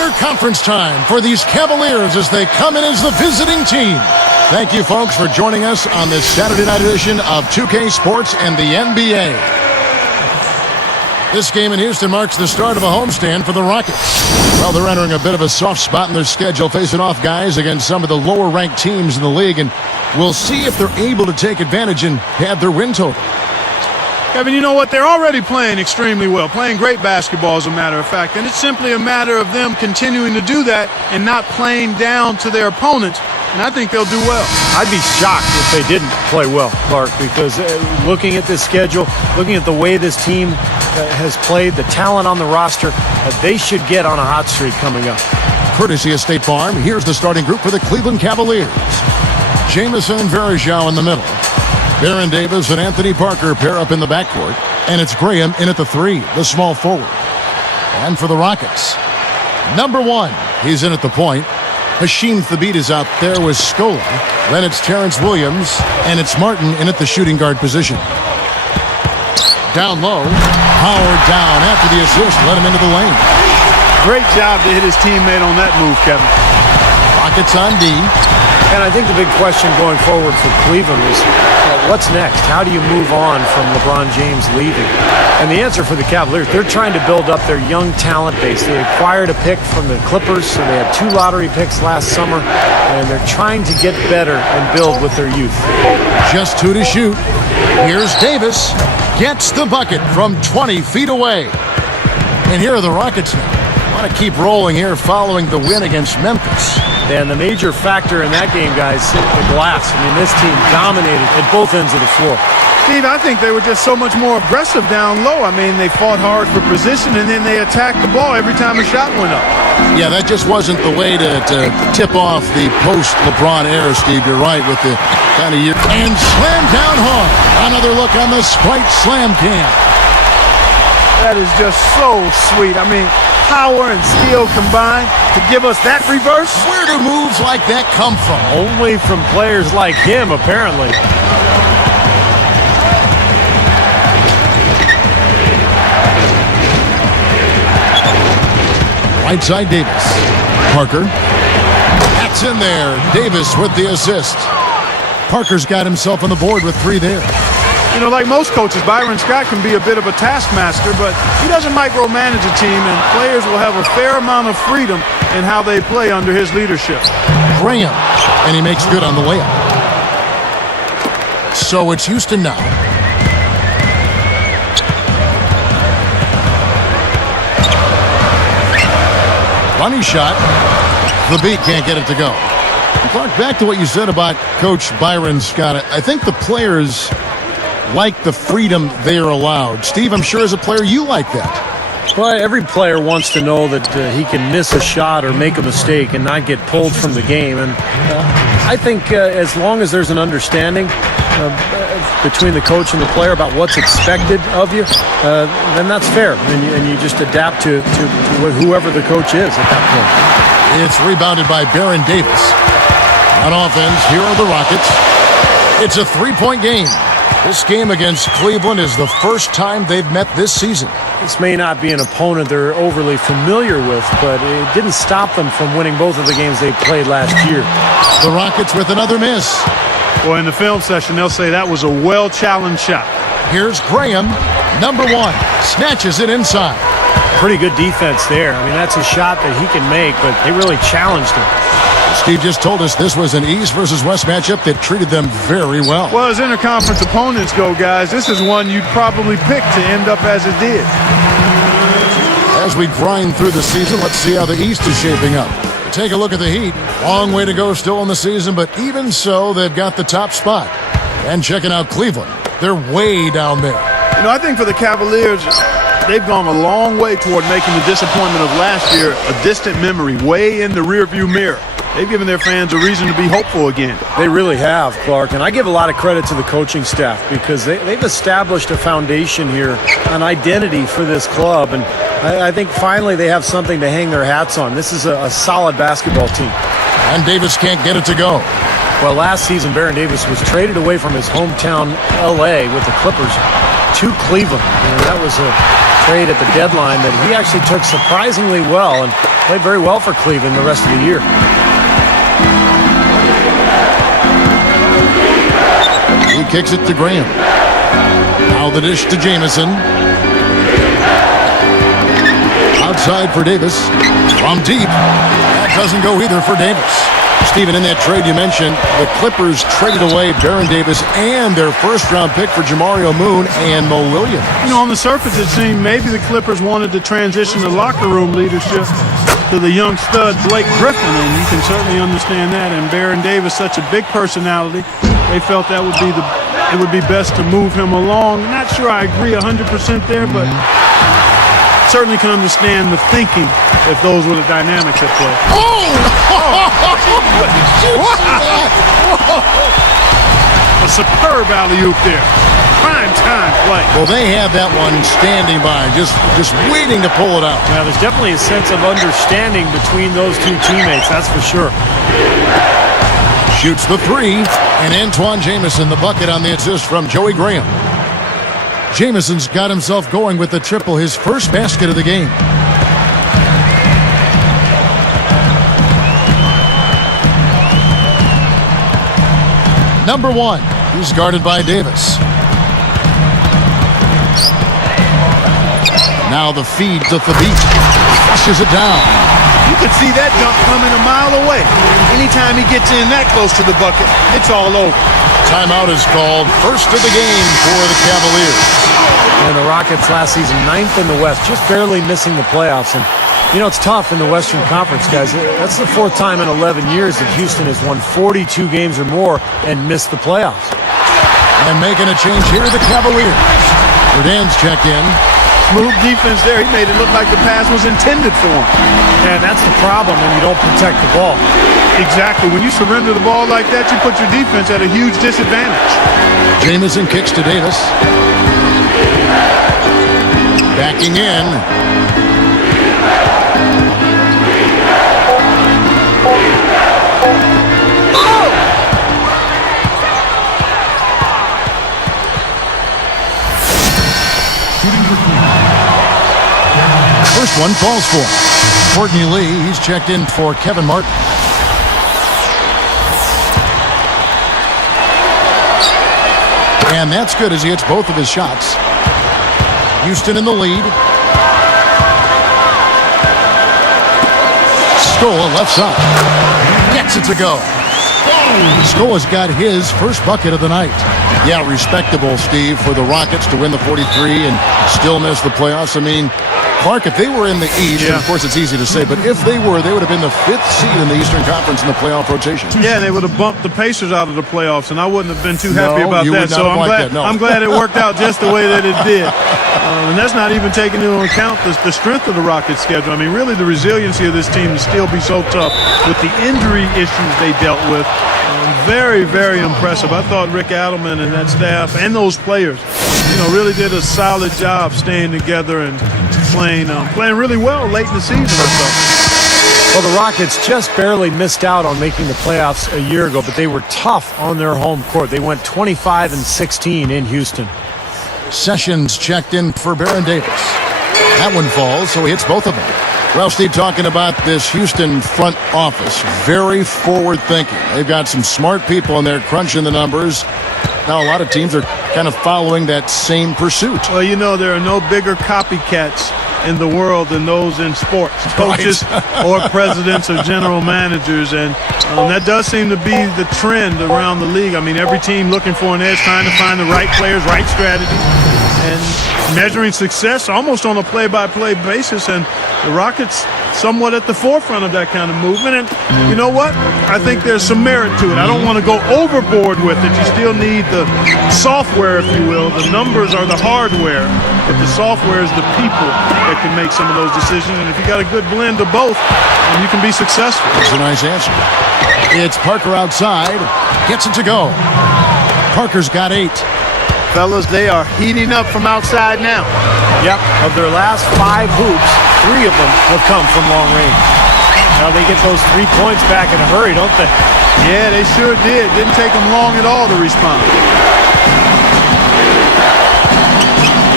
interconference time for these Cavaliers as they come in as the visiting team. Thank you, folks, for joining us on this Saturday night edition of 2K Sports and the NBA. This game in Houston marks the start of a homestand for the Rockets. Well, they're entering a bit of a soft spot in their schedule, facing off guys against some of the lower-ranked teams in the league, and we'll see if they're able to take advantage and pad their win total. Kevin, you know what? They're already playing extremely well, playing great basketball, as a matter of fact, and it's simply a matter of them continuing to do that and not playing down to their opponents, and I think they'll do well. I'd be shocked if they didn't play well, Clark, because looking at this schedule, looking at the way this team has played, the talent on the roster, they should get on a hot streak coming up. Courtesy of State Farm, here's the starting group for the Cleveland Cavaliers. Jamison and Varejao in the middle. Baron Davis and Anthony Parker pair up in the backcourt. And it's Graham in at the three, the small forward. And for the Rockets, number one, he's in at the point. Hashim Thabit is out there with Scola. Then it's Terrence Williams, and it's Martin in at the shooting guard position. Down low, Howard down after the assist, let him into the lane. Great job to hit his teammate on that move, Kevin. Rockets on D. And I think the big question going forward for Cleveland is, what's next? How do you move on from LeBron James leaving? And the answer for the Cavaliers, they're trying to build up their young talent base. They acquired a pick from the Clippers, so they had 2 lottery picks last summer, and they're trying to get better and build with their youth. Just 2 to shoot. Here's Davis. Gets the bucket from 20 feet away. And here are the Rockets now. Want to keep rolling here following the win against Memphis. And the major factor in that game, guys, the glass. I mean, this team dominated at both ends of the floor. Steve, I think they were just so much more aggressive down low. I mean, they fought hard for position, and then they attacked the ball every time a shot went up. Yeah, that just wasn't the way to tip off the post-LeBron era, Steve. You're right with the kind of year. And slam down hard. Another look on the Sprite Slam Cam. That is just so sweet. I mean, power and skill combined to give us that reverse. Where do moves like that come from? Only from players like him, apparently. Right side Davis. Parker. That's in there. Davis with the assist. Parker's got himself on the board with 3 there. You know, like most coaches, Byron Scott can be a bit of a taskmaster, but he doesn't micromanage a team, and players will have a fair amount of freedom in how they play under his leadership. Graham, and he makes good on the layup. So it's Houston now. Funny shot. The beat can't get it to go. And Clark, back to what you said about Coach Byron Scott. I think the players like the freedom they are allowed. Steve, I'm sure as a player you like that. Well, every player wants to know that he can miss a shot or make a mistake and not get pulled from the game. And I think as long as there's an understanding between the coach and the player about what's expected of you, then that's fair. And you just adapt to whoever the coach is at that point. It's rebounded by Baron Davis. On offense, here are the Rockets. It's a 3-point game. This game against Cleveland is the first time they've met this season. This may not be an opponent they're overly familiar with, but it didn't stop them from winning both of the games they played last year. The Rockets with another miss. Well, in the film session, they'll say that was a well-challenged shot. Here's Graham, number one, snatches it inside. Pretty good defense there. I mean, that's a shot that he can make, but they really challenged him. Steve just told us this was an East versus West matchup that treated them very well. Well, as interconference opponents go, guys, this is one you'd probably pick to end up as it did. As we grind through the season, let's see how the East is shaping up. Take a look at the Heat. Long way to go still in the season, but even so, they've got the top spot. And checking out Cleveland, they're way down there. You know, I think for the Cavaliers, they've gone a long way toward making the disappointment of last year a distant memory, way in the rearview mirror. They've given their fans a reason to be hopeful again. They really have, Clark, and I give a lot of credit to the coaching staff because they've established a foundation here, an identity for this club, and I think finally they have something to hang their hats on. This is a solid basketball team. And Davis can't get it to go. Well, last season, Baron Davis was traded away from his hometown, L.A., with the Clippers. to Cleveland. That was a trade at the deadline that he actually took surprisingly well and played very well for Cleveland the rest of the year. He kicks it to Graham. Now the dish to Jamison. Outside for Davis. From deep. That doesn't go either for Davis. Stephen, in that trade you mentioned, the Clippers traded away Baron Davis and their first-round pick for Jamario Moon and Mo Williams. You know, on the surface, it seemed maybe the Clippers wanted to transition the locker room leadership to the young stud Blake Griffin, and you can certainly understand that. And Baron Davis, such a big personality, they felt that would be it would be best to move him along. Not sure I agree 100% there, but certainly can understand the thinking if those were the dynamics at play. A superb alley-oop there. Prime time play. Well, they have that one standing by, just waiting to pull it out. Now, there's definitely a sense of understanding between those two teammates, that's for sure. Shoots the three, and Antoine Jamison, the bucket on the assist from Joey Graham. Jamison's got himself going with the triple, his first basket of the game. Number one, he's guarded by Davis. Now the feed to Thabit. Flushes it down. You could see that dunk coming a mile away. Anytime he gets in that close to the bucket, it's all over. Timeout is called. First of the game for the Cavaliers. And the Rockets last season, 9th in the West, just barely missing the playoffs. And, you know, it's tough in the Western Conference, guys. That's the 4th time in 11 years that Houston has won 42 games or more and missed the playoffs. And making a change here, the Cavaliers. Jordan's checked in. Smooth defense there. He made it look like the pass was intended for him. And that's the problem when you don't protect the ball. Exactly. When you surrender the ball like that, you put your defense at a huge disadvantage. Jamison kicks to Davis. Backing in. First one falls for Courtney Lee. He's checked in for Kevin Martin. And that's good as he hits both of his shots. Houston in the lead. Scola left side. Gets it to go. Scola's got his first bucket of the night. Yeah, respectable, Steve, for the Rockets to win the 43 and still miss the playoffs. I mean, Clark, if they were in the East, and of course it's easy to say, but if they were, they would have been the 5th seed in the Eastern Conference in the playoff rotation. Yeah, they would have bumped the Pacers out of the playoffs, and I wouldn't have been too happy about that. So I'm glad it worked out just the way that it did. And that's not even taking into account the strength of the Rockets' schedule. I mean, really the resiliency of this team to still be so tough with the injury issues they dealt with. Very, very impressive. I thought Rick Adelman and that staff and those players, really did a solid job staying together and playing really well late in the season, I thought. Well, the Rockets just barely missed out on making the playoffs a year ago, but they were tough on their home court. They went 25-16 in Houston. Sessions checked in for Baron Davis. That one falls, so he hits both of them. Well, Steve, talking about this Houston front office, very forward-thinking. They've got some smart people in there crunching the numbers. Now, a lot of teams are kind of following that same pursuit. Well, there are no bigger copycats in the world than those in sports, coaches or presidents or general managers. And that does seem to be the trend around the league. I mean, every team looking for an edge, trying to find the right players, right strategy, and measuring success almost on a play-by-play basis. And the Rockets somewhat at the forefront of that kind of movement. And you know what? I think there's some merit to it. I don't want to go overboard with it. You still need the software, if you will. The numbers are the hardware, but the software is the people that can make some of those decisions. And if you got a good blend of both, then you can be successful. That's a nice answer. It's Parker outside. Gets it to go. Parker's got 8. Fellas, they are heating up from outside now. Yep, of their last 5 hoops, 3 of them have come from long range. Now they get those 3 points back in a hurry, don't they? Yeah, they sure did. Didn't take them long at all to respond.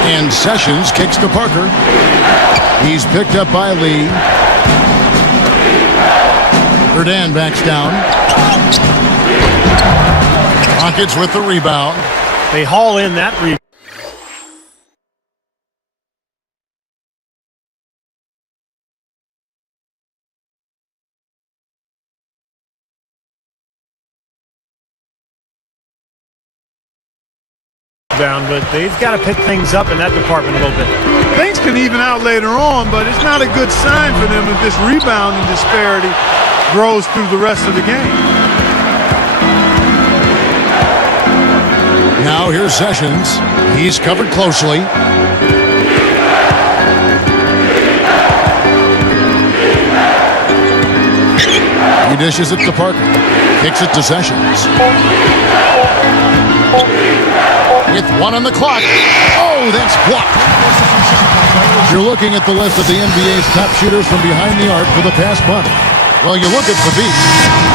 And Sessions kicks to Parker. He's picked up by Lee. Herdan backs down. Rockets with the rebound. They haul in that rebound. But they've got to pick things up in that department a little bit. Things can even out later on, but it's not a good sign for them if this rebounding disparity grows through the rest of the game. Now here's Sessions. He's covered closely. He dishes it to Parker. Kicks it to Sessions. With 1 on the clock. Oh, that's blocked. You're looking at the list of the NBA's top shooters from behind the arc for the past month. Well, you look at Fabit,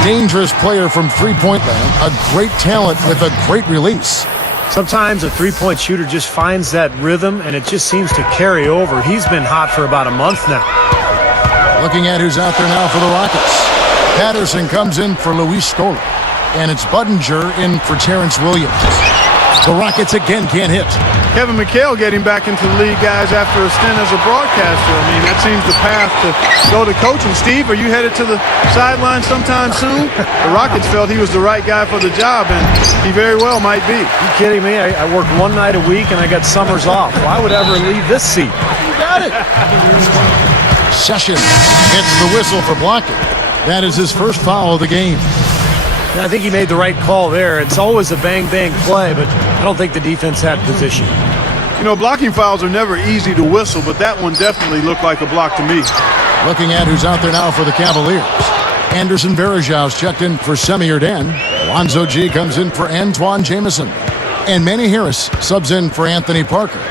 dangerous player from three-point land, a great talent with a great release. Sometimes a three-point shooter just finds that rhythm, and it just seems to carry over. He's been hot for about a month now. Looking at who's out there now for the Rockets. Patterson comes in for Luis Scola, and it's Budinger in for Terrence Williams. The Rockets again can't hit. Kevin McHale getting back into the league, guys, after a stint as a broadcaster. I mean, that seems the path to go to coaching. Steve, are you headed to the sideline sometime soon? The Rockets felt he was the right guy for the job, and he very well might be. You kidding me? I work one night a week, and I got summers off. Why would I ever leave this seat? You got it. Sessions gets the whistle for blocking. That is his first foul of the game. I think he made the right call there. It's always a bang-bang play, but I don't think the defense had position. You know, blocking fouls are never easy to whistle, but that one definitely looked like a block to me. Looking at who's out there now for the Cavaliers. Anderson Varejão's checked in for Semi Herdan. Lonzo G comes in for Antoine Jamison. And Manny Harris subs in for Anthony Parker.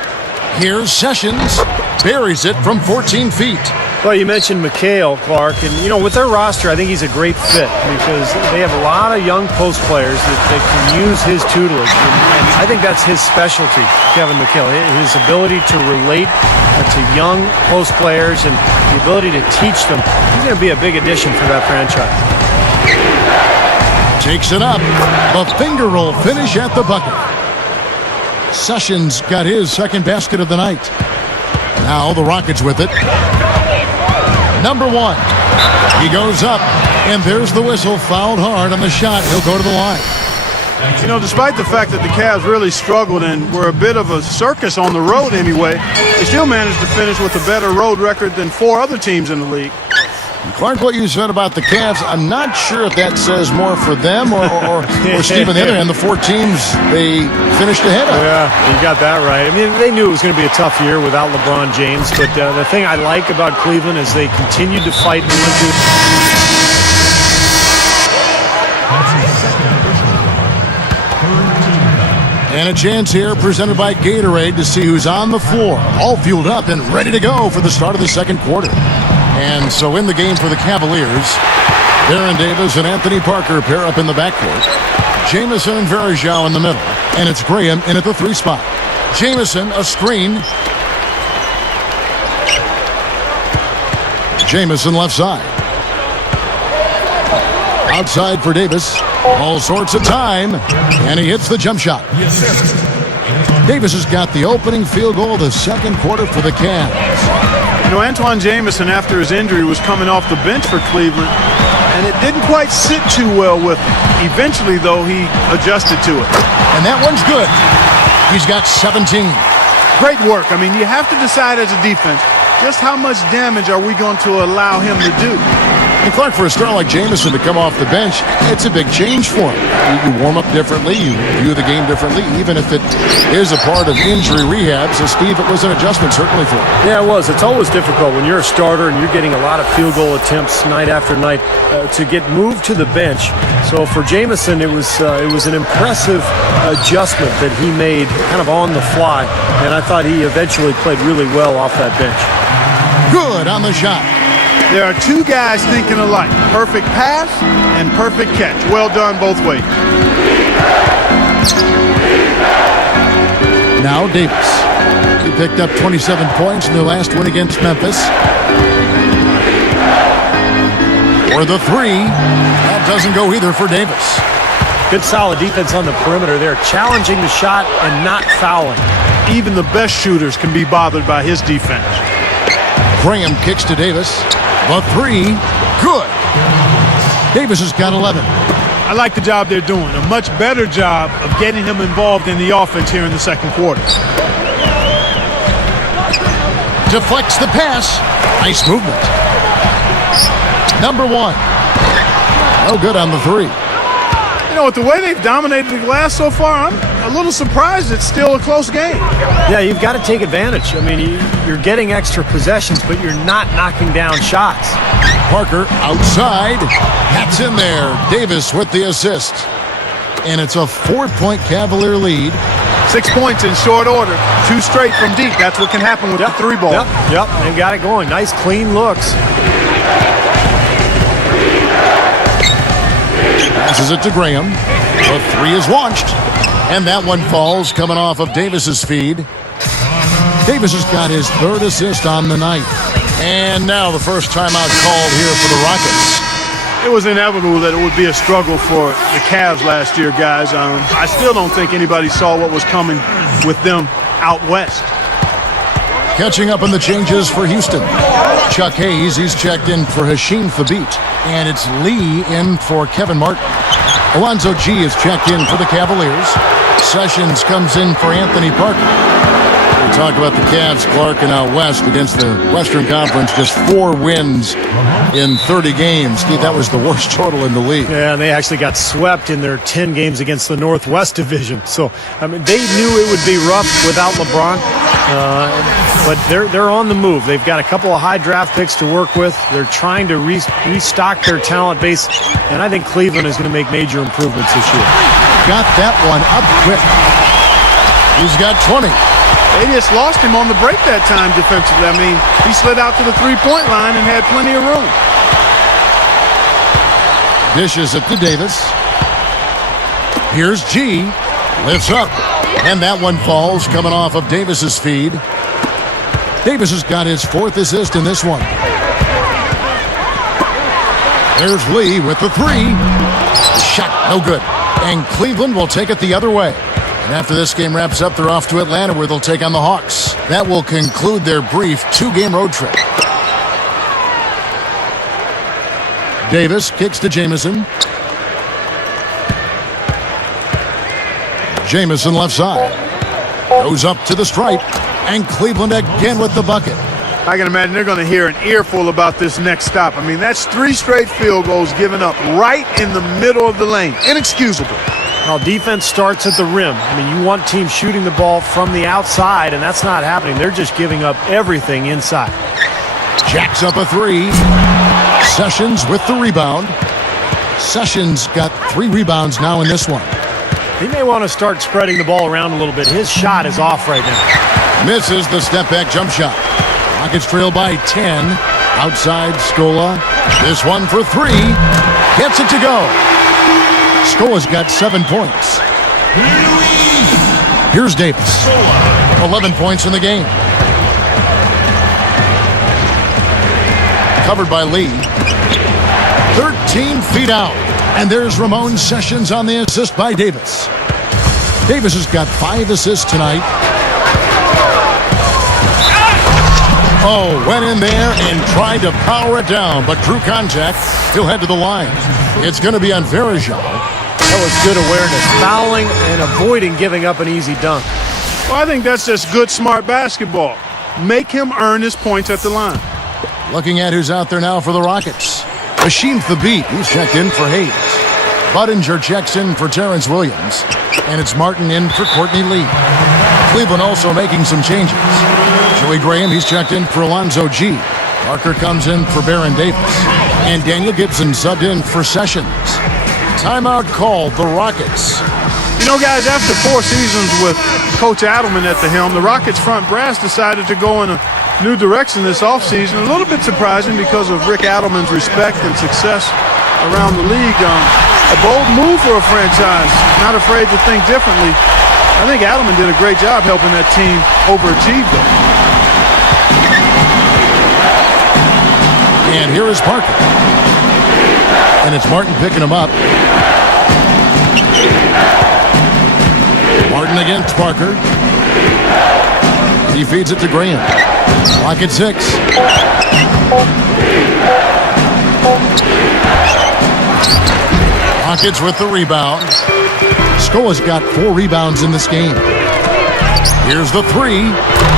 Here's Sessions. Buries it from 14 feet. Well, you mentioned McHale, Clark, and, you know, with their roster, I think he's a great fit because they have a lot of young post players that can use his tutelage, and I think that's his specialty, Kevin McHale, his ability to relate to young post players and the ability to teach them. He's going to be a big addition for that franchise. Takes it up. The finger roll finish at the bucket. Sessions got his second basket of the night. Now the Rockets with it. Number 1. He goes up, and there's the whistle. Fouled hard on the shot. He'll go to the line. You know, despite the fact that the Cavs really struggled and were a bit of a circus on the road anyway, they still managed to finish with a better road record than 4 other teams in the league. Clark, what you said about the Cavs, I'm not sure if that says more for them or Steve on the other hand, the 4 teams they finished ahead of. Yeah, you got that right. I mean, they knew it was going to be a tough year without LeBron James, but the thing I like about Cleveland is they continued to fight and win through. And a chance here presented by Gatorade to see who's on the floor, all fueled up and ready to go for the start of the second quarter. And so in the game for the Cavaliers, Baron Davis and Anthony Parker pair up in the backcourt. Jamison and Varejão in the middle. And it's Graham in at the 3 spot. Jamison, a screen. Jamison left side. Outside for Davis. All sorts of time. And he hits the jump shot. Davis has got the opening field goal of the second quarter for the Cavs. You know, Antoine Jamison, after his injury, was coming off the bench for Cleveland, and it didn't quite sit too well with him. Eventually, though, he adjusted to it. And that one's good. He's got 17. Great work. I mean, you have to decide as a defense, just how much damage are we going to allow him to do? And Clark, for a star like Jamison to come off the bench, it's a big change for him. You warm up differently, you view the game differently, even if it is a part of injury rehab. So, Steve, it was an adjustment certainly for him. Yeah, it was. It's always difficult when you're a starter and you're getting a lot of field goal attempts night after night to get moved to the bench. So for Jamison, it was an impressive adjustment that he made kind of on the fly, and I thought he eventually played really well off that bench. Good on the shot. There are 2 guys thinking alike. Perfect pass and perfect catch. Well done both ways. Now Davis. picked up 27 points in their last win against Memphis. For the three, that doesn't go either for Davis. Good solid defense on the perimeter there, challenging the shot and not fouling. Even the best shooters can be bothered by his defense. Graham kicks to Davis. The three, good. Davis has got 11. I like the job they're doing. A much better job of getting him involved in the offense here in the second quarter. Deflects the pass. Nice movement. Number one. No good on the three. You know, with the way they've dominated the glass so far, I'm a little surprised it's still a close game. Yeah, you've got to take advantage. I mean, you're getting extra possessions, but you're not knocking down shots. Parker outside. That's in there. Davis with the assist. And it's a 4-point Cavalier lead. 6 points in short order. 2 straight from deep. That's what can happen with the three ball. Yep, they've got it going. Nice, clean looks. Passes it to Graham. The three is launched. And that one falls coming off of Davis's feed. Davis has got his 3rd assist on the night. And now the first timeout called here for the Rockets. It was inevitable that it would be a struggle for the Cavs last year, guys. I still don't think anybody saw what was coming with them out west. Catching up on the changes for Houston. Chuck Hayes, he's checked in for Hasheem Thabit. And it's Lee in for Kevin Martin. Alonzo G is checked in for the Cavaliers. Sessions comes in for Anthony Parker. We talk about the Cavs, Clark, and out west against the Western Conference. Just 4 wins in 30 games. Steve, that was the worst total in the league. Yeah, and they actually got swept in their 10 games against the Northwest Division. So, I mean, they knew it would be rough without LeBron. But they're on the move. They've got a couple of high draft picks to work with. They're trying to restock their talent base. And I think Cleveland is going to make major improvements this year. Got that one up quick. He's got 20. They just lost him on the break that time defensively. I mean, he slid out to the three-point line and had plenty of room. Dishes it to Davis. Here's G. Lifts up. And that one falls coming off of Davis's feed. Davis has got his 4th assist in this one. There's Lee with the three. The shot, no good. And Cleveland will take it the other way. And after this game wraps up, they're off to Atlanta where they'll take on the Hawks. That will conclude their brief 2-game road trip. Davis kicks to Jamison. Jamison left side. Goes up to the stripe. And Cleveland again with the bucket. I can imagine they're going to hear an earful about this next stop. I mean, that's 3 straight field goals given up right in the middle of the lane. Inexcusable. Well, defense starts at the rim. I mean, you want teams shooting the ball from the outside, and that's not happening. They're just giving up everything inside. Jacks up a three. Sessions with the rebound. Sessions got 3 rebounds now in this one. He may want to start spreading the ball around a little bit. His shot is off right now. Misses the step-back jump shot. Rockets trail by 10. Outside Scola. This one for 3. Gets it to go. Scola's got 7 points. Here's Davis. 11 points in the game. Covered by Lee. 13 feet out. And there's Ramon Sessions on the assist by Davis. Davis has got 5 assists tonight. Oh, went in there and tried to power it down, but drew contact. He'll head to the line. It's going to be on Verajal. That was good awareness. Fouling and avoiding giving up an easy dunk. Well, I think that's just good, smart basketball. Make him earn his points at the line. Looking at who's out there now for the Rockets. Hasheem Thabit, he's checked in for Hayes. Budinger checks in for Terrence Williams. And it's Martin in for Courtney Lee. Cleveland also making some changes. Joey Graham, he's checked in for Alonzo G. Parker comes in for Baron Davis. And Daniel Gibson subbed in for Sessions. Timeout called the Rockets. You know, guys, after 4 seasons with Coach Adelman at the helm, the Rockets front brass decided to go in a new direction this offseason. A little bit surprising because of Rick Adelman's respect and success around the league. A bold move for a franchise, not afraid to think differently. I think Adelman did a great job helping that team overachieve, though. And here is Parker. And it's Martin picking him up. Martin against Parker. He feeds it to Graham. Clock at 6. Rockets with the rebound. Skola's got 4 rebounds in this game. Here's the 3.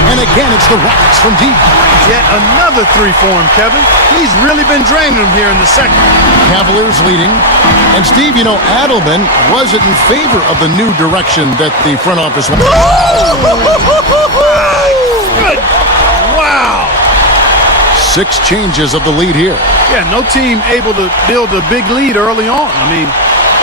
And again, it's the Rockets from deep. Yet another 3 for him, Kevin. He's really been draining them here in the second. Cavaliers leading. And Steve, you know, Adelman wasn't in favor of the new direction that the front office went. Good. Wow. 6 changes of the lead here. Yeah, no team able to build a big lead early on. I mean,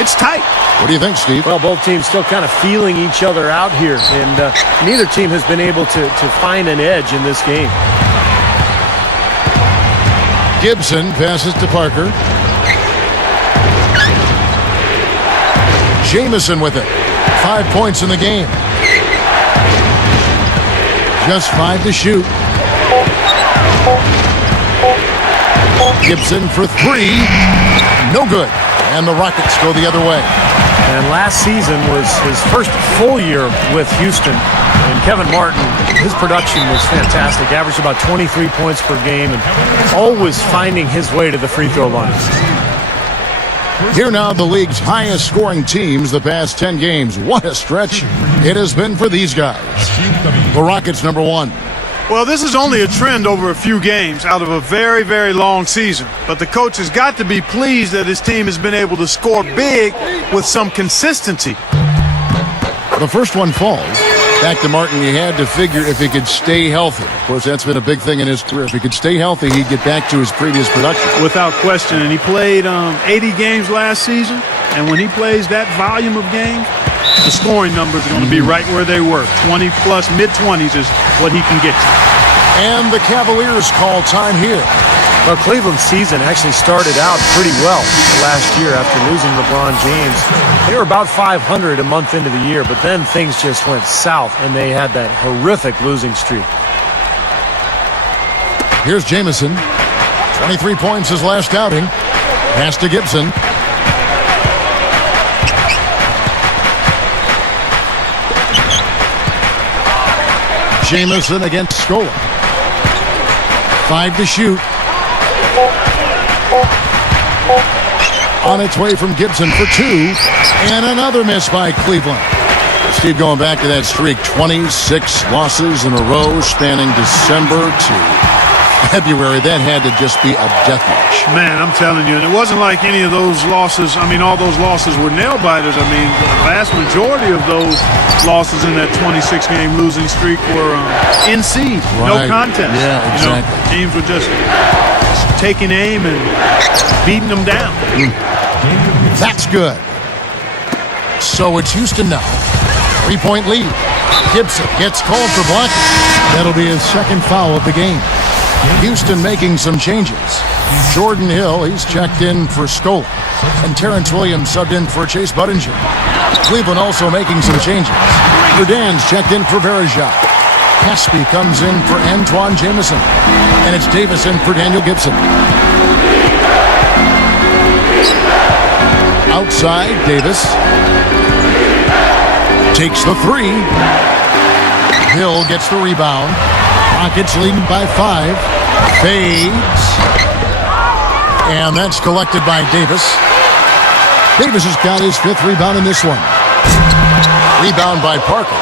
it's tight. What do you think, Steve? Well, both teams still kind of feeling each other out here, and neither team has been able to find an edge in this game. Gibson passes to Parker. Jamison with it. 5 points in the game. Just 5 to shoot. Gibson for 3. No good. And the Rockets go the other way. And last season was his first full year with Houston. And Kevin Martin, his production was fantastic. Averaged about 23 points per game and always finding his way to the free throw line. Here now, the league's highest scoring teams the past 10 games. What a stretch it has been for these guys. The Rockets, number 1. Well, this is only a trend over a few games out of a very, very long season. But the coach has got to be pleased that his team has been able to score big with some consistency. The first one falls. Back to Martin, you had to figure if he could stay healthy. Of course, that's been a big thing in his career. If he could stay healthy, he'd get back to his previous production. Without question. And he played 80 games last season. And when he plays that volume of games, the scoring numbers are going to be right where they were. 20-plus, mid-20s is what he can get to. And the Cavaliers call time here. Well, Cleveland's season actually started out pretty well last year after losing LeBron James. They were about 500 a month into the year, but then things just went south, and they had that horrific losing streak. Here's Jamison. 23 points his last outing. Pass to Gibson. Jamison against Scola. 5 to shoot. On its way from Gibson for 2. And another miss by Cleveland. Steve, going back to that streak, 26 losses in a row spanning December to February. That had to just be a death match. Man, I'm telling you, and it wasn't like any of those losses. I mean, all those losses were nail-biters. I mean, the vast majority of those losses in that 26-game losing streak were in seed, no contest. Yeah, exactly. You know, teams were just taking aim and beating them down. That's good. So it's Houston now. 3-point lead. Gibson gets called for blocking. That'll be his second foul of the game. Houston making some changes. Jordan Hill, he's checked in for Scola. And Terrence Williams subbed in for Chase Budinger. Cleveland also making some changes. Verdon's checked in for Verejao. Caspi comes in for Antoine Jamison. And it's Davis in for Daniel Gibson. Outside, Davis takes the 3. Hill gets the rebound. Rockets leading by 5. Fades. And that's collected by Davis. Davis has got his 5th rebound in this one. Rebound by Parker.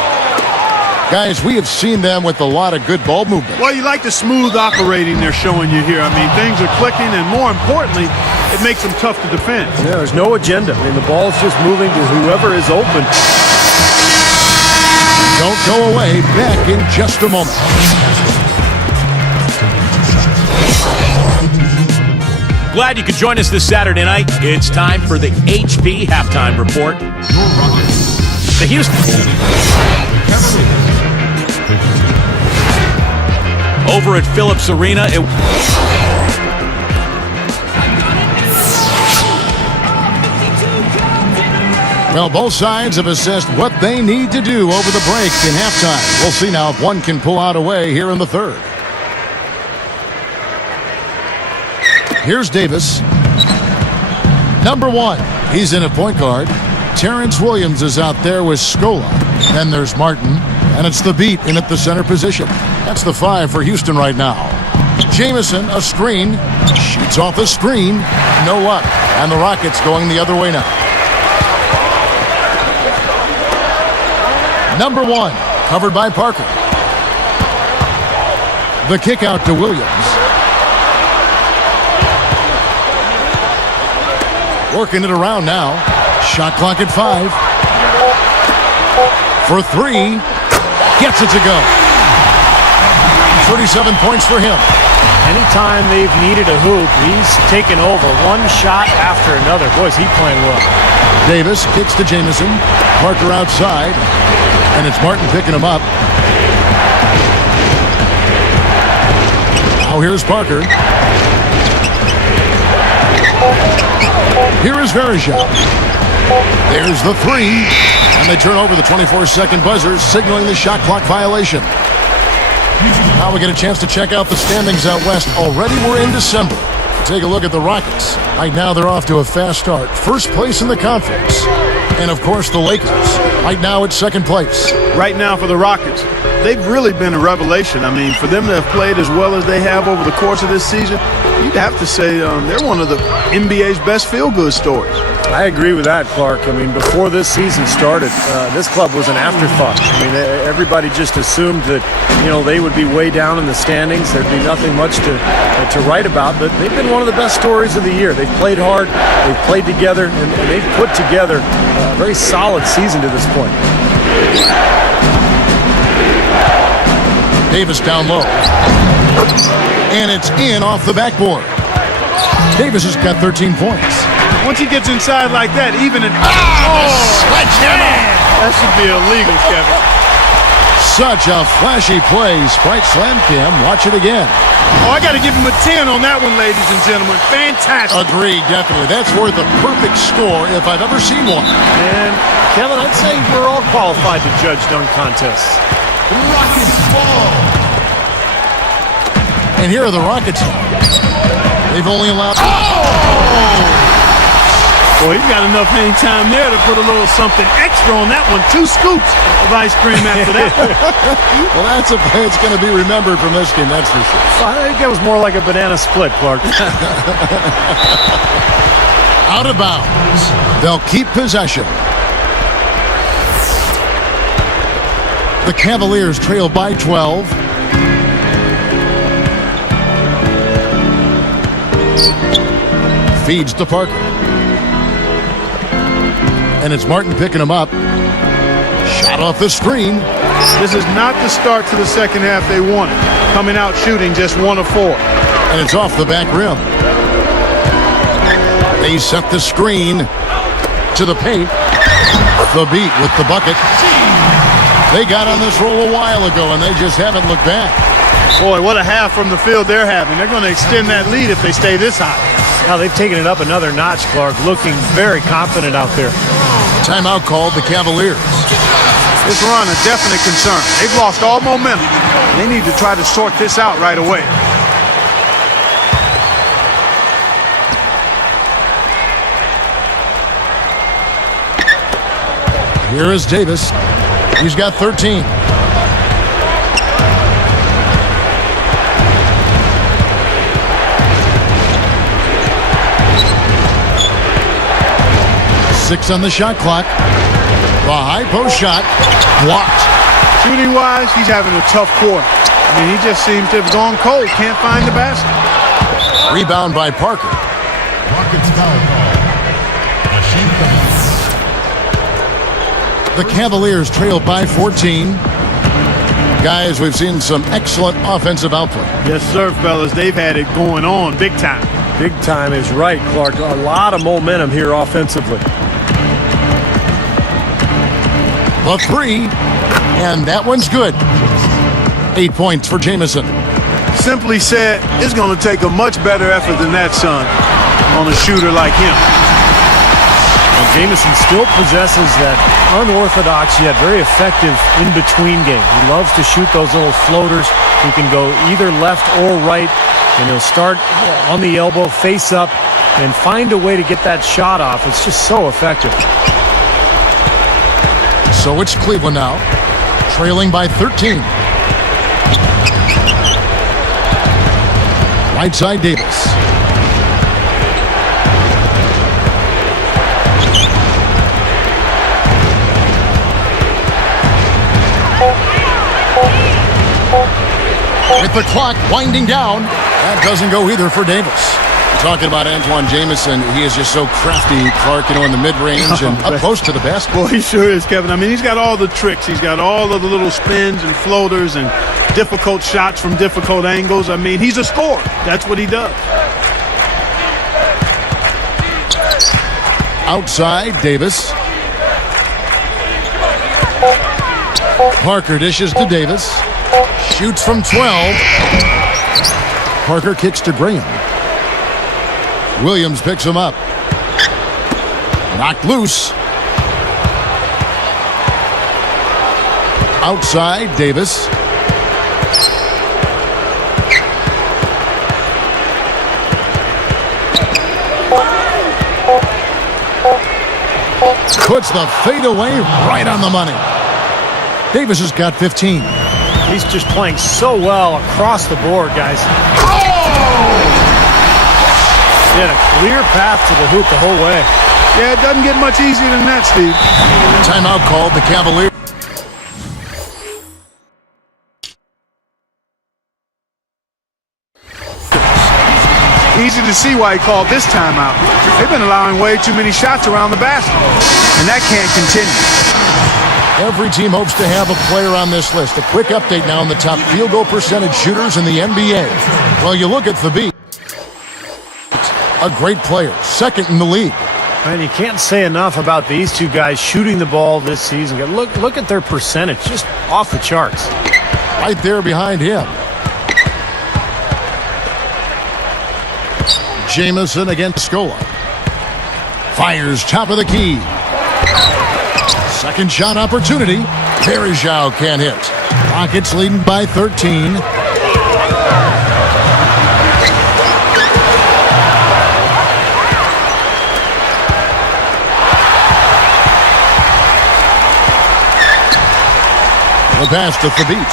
Guys, we have seen them with a lot of good ball movement. Well, you like the smooth operating they're showing you here. I mean, things are clicking, and more importantly, it makes them tough to defend. Yeah, there's no agenda. I mean, the ball's just moving to whoever is open. Don't go away. Back in just a moment. Glad you could join us this Saturday night. It's time for the HB Halftime Report. The Houston over at Phillips Arena. Well, both sides have assessed what they need to do over the break in halftime. We'll see now if one can pull out a way here in the third. Here's Davis. Number 1. He's in at point guard. Terrence Williams is out there with Scola. Then there's Martin. And it's the beat in at the center position. That's the 5 for Houston right now. Jamison, a screen. Shoots off the screen. No luck. And the Rockets going the other way now. Number 1, covered by Parker. The kick out to Williams. Working it around now. Shot clock at 5. For 3. Gets it to go. 37 points for him. Anytime they've needed a hoop, he's taken over one shot after another. Boy, is he playing well. Davis kicks to Jamison. Parker outside. And it's Martin picking him up. Now here's Parker. Here is Verejao. There's the 3. And they turn over the 24-second buzzer, signaling the shot clock violation. Now we get a chance to check out the standings out west. Already we're in December. Take a look at the Rockets. Right now they're off to a fast start. First place in the conference. And of course the Lakers. Right now it's second place. Right now for the Rockets, they've really been a revelation. I mean, for them to have played as well as they have over the course of this season, you'd have to say they're one of the NBA's best feel-good stories. I agree with that, Clark. I mean, before this season started, this club was an afterthought. I mean, everybody just assumed that, they would be way down in the standings. There'd be nothing much to write about, but they've been one of the best stories of the year. They've played hard, they've played together, and they've put together a very solid season to this point. Davis down low. And it's in off the backboard. Davis has got 13 points. Once he gets inside like that, even sledgehammer! That should be illegal, Kevin. Such a flashy play. Sprite Slam Cam. Watch it again. Oh, I got to give him a 10 on that one, ladies and gentlemen. Fantastic. Agreed, definitely. That's worth a perfect score if I've ever seen one. And, Kevin, I'd say we're all qualified to judge dunk contests. Rockets ball. And here are the Rockets. They've only allowed... Boy, he's got enough hang time there to put a little something extra on that one. 2 scoops of ice cream after that. Well, that's a play that's going to be remembered from this game, that's for sure. I think that was more like a banana split, Clark. Out of bounds. They'll keep possession. The Cavaliers trail by 12. Feeds to Parker. And it's Martin picking him up. Shot off the screen. This is not the start to the second half they wanted. Coming out shooting just 1 of 4. And it's off the back rim. They set the screen to the paint. The beat with the bucket. They got on this roll a while ago, and they just haven't looked back. Boy, what a half from the field they're having. They're going to extend that lead if they stay this high. Now they've taken it up another notch, Clark, looking very confident out there. Timeout called the Cavaliers. This run a definite concern. They've lost all momentum. They need to try to sort this out right away. Here is Davis. He's got 13. Six on the shot clock. The high post shot blocked. Shooting-wise, he's having a tough quarter. I mean, he just seems to have gone cold. Can't find the basket. Rebound by Parker. The Cavaliers trail by 14. Guys, we've seen some excellent offensive output. Yes, sir, fellas. They've had it going on big time. Big time is right, Clark. A lot of momentum here offensively. The 3, and that one's good. 8 points for Jamison. Simply said, it's going to take a much better effort than that, son, on a shooter like him. And Jamison still possesses that unorthodox yet very effective in-between game. He loves to shoot those little floaters. He can go either left or right, and he'll start on the elbow, face up, and find a way to get that shot off. It's just so effective. So it's Cleveland now, trailing by 13. Right side, Davis. With the clock winding down, that doesn't go either for Davis. Talking about Antoine Jamison, he is just so crafty, Clark, in the mid-range and up close to the basket. Well, he sure is, Kevin. I mean, he's got all the tricks. He's got all of the little spins and floaters and difficult shots from difficult angles. I mean, he's a scorer. That's what he does. Outside, Davis. Parker dishes to Davis. Shoots from 12. Parker kicks to Graham. Williams picks him up. Knocked loose. Outside, Davis. Puts the fadeaway right on the money. Davis has got 15. He's just playing so well across the board, guys. He had a clear path to the hoop the whole way. Yeah, it doesn't get much easier than that, Steve. Timeout called, the Cavaliers. Easy to see why he called this timeout. They've been allowing way too many shots around the basket, and that can't continue. Every team hopes to have a player on this list. A quick update now on the top field goal percentage shooters in the NBA. Well, you look at Thabeet. A great player, second in the league. And you can't say enough about these two guys shooting the ball this season. Look at their percentage, just off the charts. Right there behind him. Jamison against Scola. Fires top of the key. Second shot opportunity. Verejao can't hit. Rockets leading by 13. The pass to Thabeet.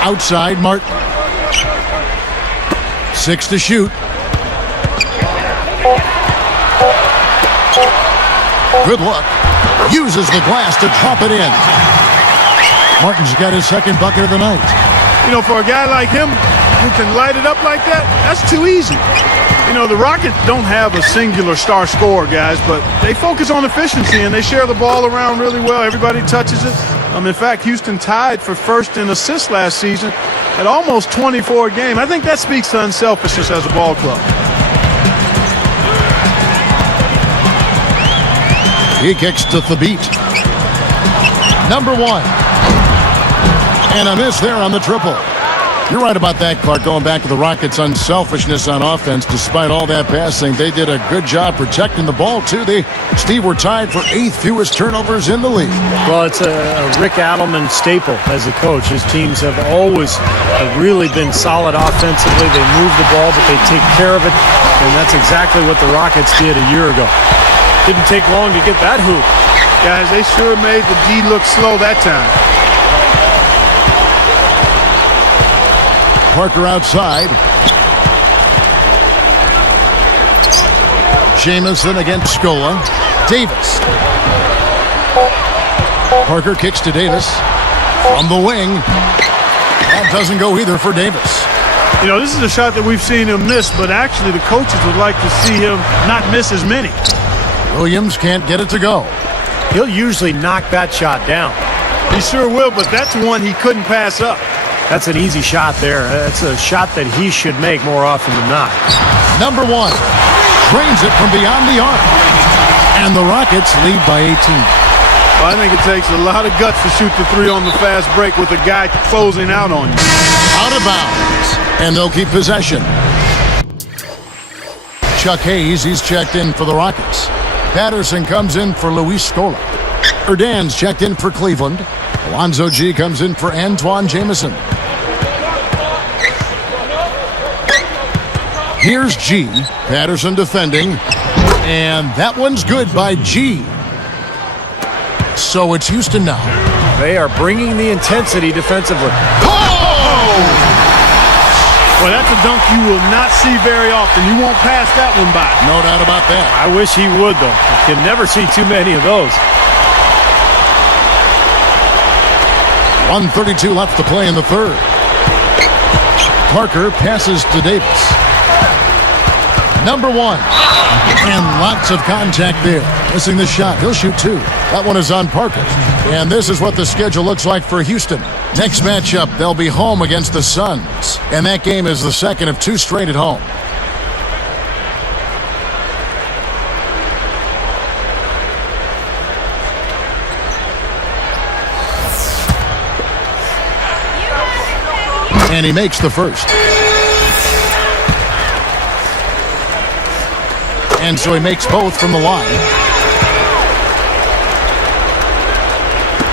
Outside, Martin. 6 to shoot. Good look. Uses the glass to drop it in. Martin's got his second bucket of the night. You know, for a guy like him who can light it up like that, that's too easy. You know, the Rockets don't have a singular star scorer, guys, but they focus on efficiency and they share the ball around really well. Everybody touches it. In fact, Houston tied for first in assists last season at almost 24 a game. I think that speaks to unselfishness as a ball club. He kicks to Thabeet. Number 1. And a miss there on the triple. You're right about that, Clark. Going back to the Rockets' unselfishness on offense, despite all that passing, they did a good job protecting the ball, too. Steve, were tied for 8th fewest turnovers in the league. Well, it's a Rick Adelman staple as a coach. His teams have always really been solid offensively. They move the ball, but they take care of it, and that's exactly what the Rockets did a year ago. Didn't take long to get that hoop. Guys, they sure made the D look slow that time. Parker outside. Jamison against Scola. Davis. Parker kicks to Davis. On the wing. That doesn't go either for Davis. You know, this is a shot that we've seen him miss, but actually the coaches would like to see him not miss as many. Williams can't get it to go. He'll usually knock that shot down. He sure will, but that's one he couldn't pass up. That's an easy shot there. That's a shot that he should make more often than not. Number 1. Drains it from beyond the arc. And the Rockets lead by 18. Well, I think it takes a lot of guts to shoot the 3 on the fast break with a guy closing out on you. Out of bounds. And they'll keep possession. Chuck Hayes, he's checked in for the Rockets. Patterson comes in for Luis Scola. Erdan's checked in for Cleveland. Alonzo G comes in for Antoine Jameson. Here's G. Patterson defending. And that one's good by G. So it's Houston now. They are bringing the intensity defensively. Well, that's a dunk you will not see very often. You won't pass that one by. No doubt about that. I wish he would, though. You can never see too many of those. 1:32 left to play in the third. Parker passes to Davis. Number one. And lots of contact there. Missing the shot. He'll shoot two. That one is on Parker. And this is what the schedule looks like for Houston. Next matchup, they'll be home against the Suns. And that game is the second of two straight at home. And he makes the first. And so he makes both from the line.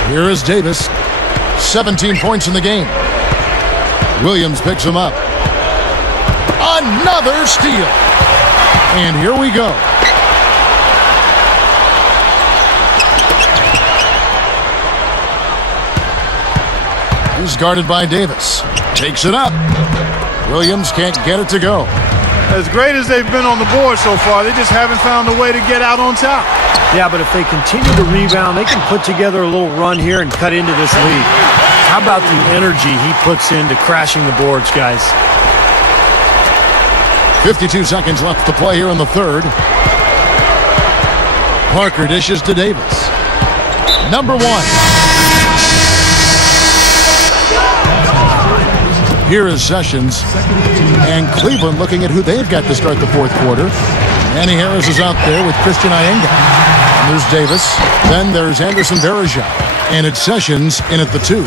Here is Davis. 17 points in the game. Williams picks him up. Another steal. And here we go. He's guarded by Davis. Takes it up. Williams can't get it to go. As great as they've been on the board so far, they just haven't found a way to get out on top. Yeah, but if they continue to rebound, they can put together a little run here and cut into this lead. How about the energy he puts into crashing the boards, guys? 52 seconds left to play here in the third. Parker dishes to Davis. Number one. Here is Sessions. And Cleveland looking at who they've got to start the fourth quarter. Manny Harris is out there with Christian Ienga. And there's Davis. Then there's Anderson Varejao. And it's Sessions in at the two.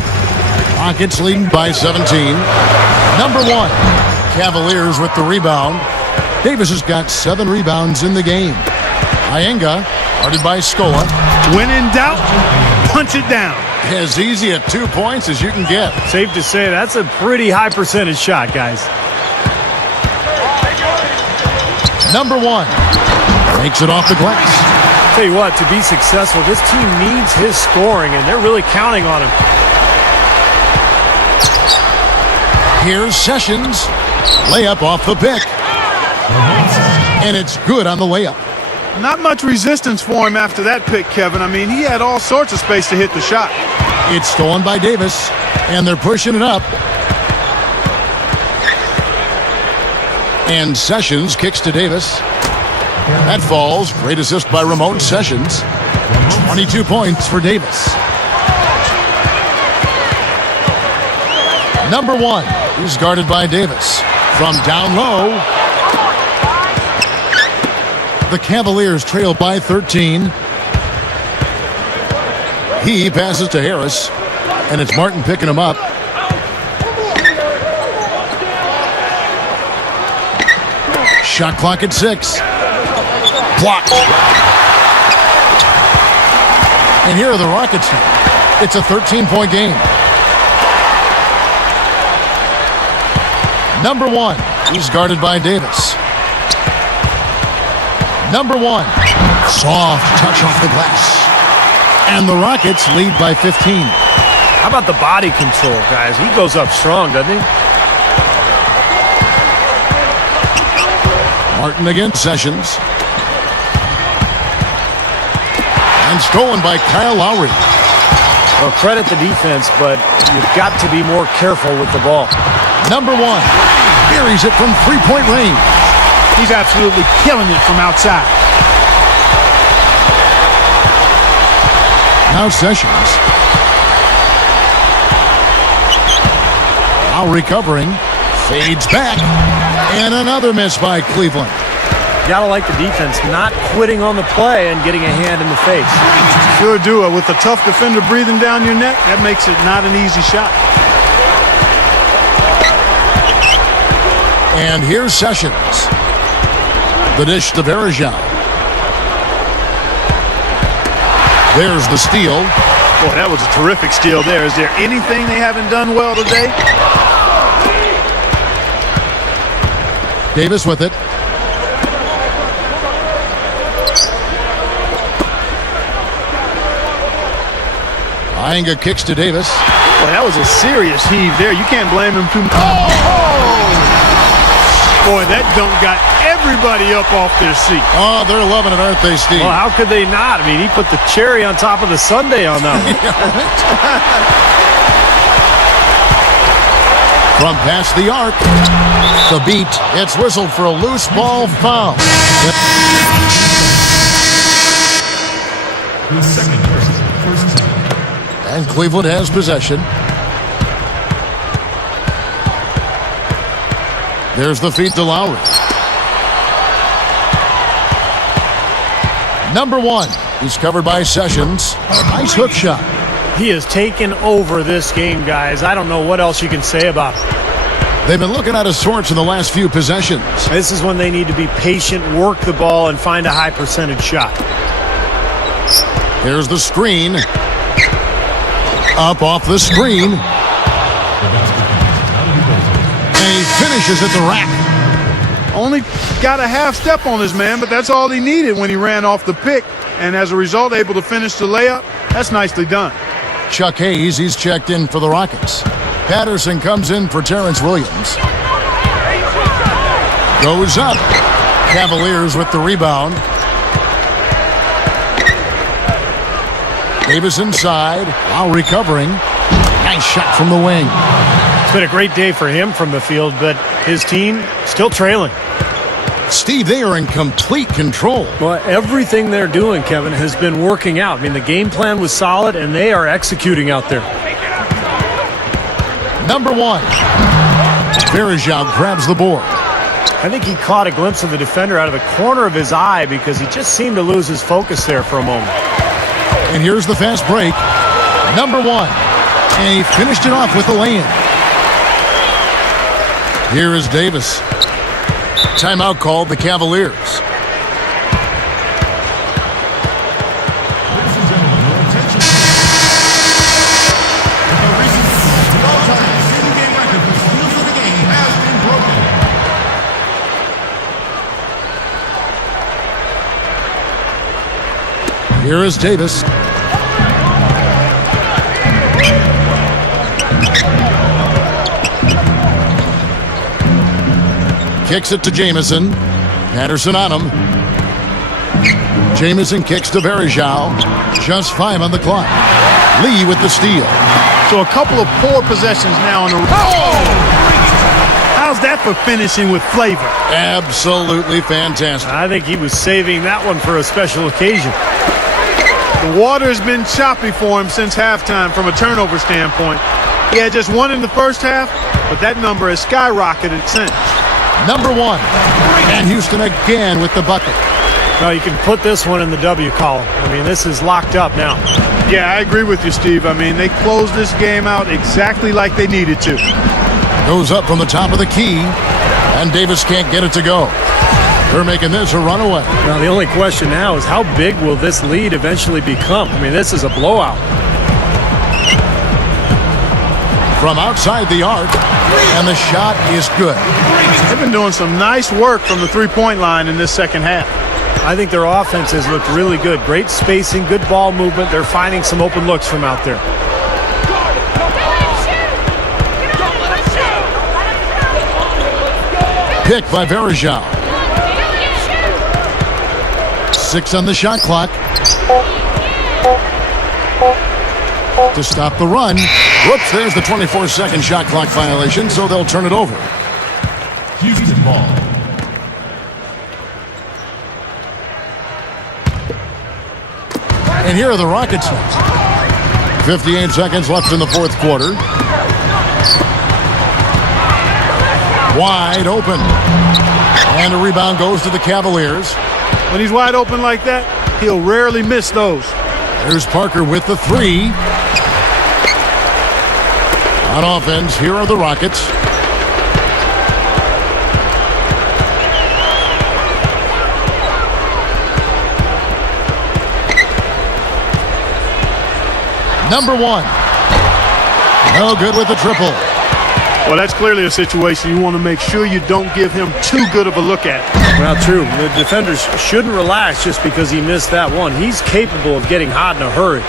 Rockets leading by 17. Number one. Cavaliers with the rebound. Davis has got 7 rebounds in the game. Ienga, guarded by Scola. When in doubt, punch it down. As easy at 2 points as you can get. Safe to say that's a pretty high percentage shot, guys. Number one. Makes it off the glass. Tell you what, to be successful, this team needs his scoring, and they're really counting on him. Here's Sessions. Layup off the pick. And it's good on the layup. Not much resistance for him after that pick, Kevin. I mean, he had all sorts of space to hit the shot. It's stolen by Davis, and they're pushing it up. And Sessions kicks to Davis. That falls. Great assist by Ramon Sessions. 22 points for Davis. Number one. He's guarded by Davis. From down low. The Cavaliers trail by 13. He passes to Harris, and it's Martin picking him up. Shot clock at 6. Blocked. And here are the Rockets now. It's a 13-point game. Number one. He's guarded by Davis. Number one. Soft touch off the glass. And the Rockets lead by 15. How about the body control, guys? He goes up strong, doesn't he? Martin against Sessions. And stolen by Kyle Lowry. Well, credit the defense, but you've got to be more careful with the ball. Number one. Buries it from three-point range. He's absolutely killing it from outside. Now Sessions. Now recovering. Fades back. And another miss by Cleveland. Gotta like the defense not quitting on the play and getting a hand in the face. Sure do. With a tough defender breathing down your neck, that makes it not an easy shot. And here's Sessions. The dish to Verejao. There's the steal. Boy, that was a terrific steal there. Is there anything they haven't done well today? Davis with it. Iyengar kicks to Davis. Boy, that was a serious heave there. You can't blame him too much. Boy, that dunk got everybody up off their seat. Oh, they're loving it, aren't they, Steve? Well, how could they not? I mean, he put the cherry on top of the sundae on that one. From past the arc, the beat. It's whistled for a loose ball foul. And Cleveland has possession. There's the feed to Lowry. Number one. He's covered by Sessions. Nice hook shot. He has taken over this game, guys. I don't know what else you can say about it. They've been looking out of sorts in the last few possessions. This is when they need to be patient, work the ball, and find a high percentage shot. Here's the screen. Up off the screen. And he finishes at the rack. Only got a half step on his man, but that's all he needed when he ran off the pick. And as a result, able to finish the layup. That's nicely done. Chuck Hayes, he's checked in for the Rockets. Patterson comes in for Terrence Williams. Goes up. Cavaliers with the rebound. Davis inside while recovering. Nice shot from the wing. It's been a great day for him from the field, but his team still trailing. Steve, they are in complete control. Well, everything they're doing, Kevin, has been working out. I mean, the game plan was solid, and they are executing out there. Number one. Verejao grabs the board. I think he caught a glimpse of the defender out of the corner of his eye because he just seemed to lose his focus there for a moment. And here's the fast break. Number one. And he finished it off with the lay-in. Here is Davis. Timeout called the Cavaliers. Here is Davis. Kicks it to Jamison. Patterson on him. Jamison kicks to Verejao. Just 5 on the clock. Lee with the steal. So a couple of poor possessions now in a row. How's that for finishing with flavor? Absolutely fantastic. I think he was saving that one for a special occasion. The water's been choppy for him since halftime from a turnover standpoint. He had just one in the first half, but that number has skyrocketed since. Number one. And Houston again with the bucket. Well, you can put this one in the W column. I mean, this is locked up now. Yeah, I agree with you, Steve. I mean, they closed this game out exactly like they needed to. Goes up from the top of the key, and Davis can't get it to go. They're making this a runaway. Now, the only question now is how big will this lead eventually become? I mean, this is a blowout. From outside the arc, and the shot is good. They've been doing some nice work from the three-point line in this second half. I think their offense has looked really good. Great spacing, good ball movement. They're finding some open looks from out there. Pick by Verejao. 6 on the shot clock. To stop the run. Whoops, there's the 24-second shot clock violation, so they'll turn it over. Houston ball. And here are the Rockets. 58 seconds left in the fourth quarter. Wide open. And a rebound goes to the Cavaliers. When he's wide open like that, he'll rarely miss those. There's Parker with the three. On offense, here are the Rockets. Number 1. No good with the triple. Well, that's clearly a situation you want to make sure you don't give him too good of a look at. Well, true. The defenders shouldn't relax just because he missed that one. He's capable of getting hot in a hurry.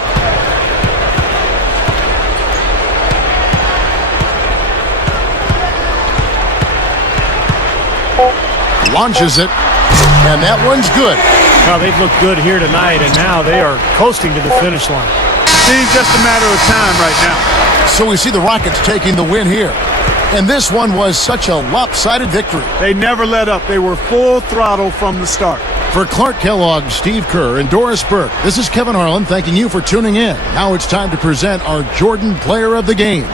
Launches it, and that one's good. Well, they've looked good here tonight, and now they are coasting to the finish line. Seems just a matter of time right now. So we see the Rockets taking the win here. And this one was such a lopsided victory. They never let up. They were full throttle from the start. For Clark Kellogg, Steve Kerr, and Doris Burke, this is Kevin Harlan thanking you for tuning in. Now it's time to present our Jordan Player of the Game.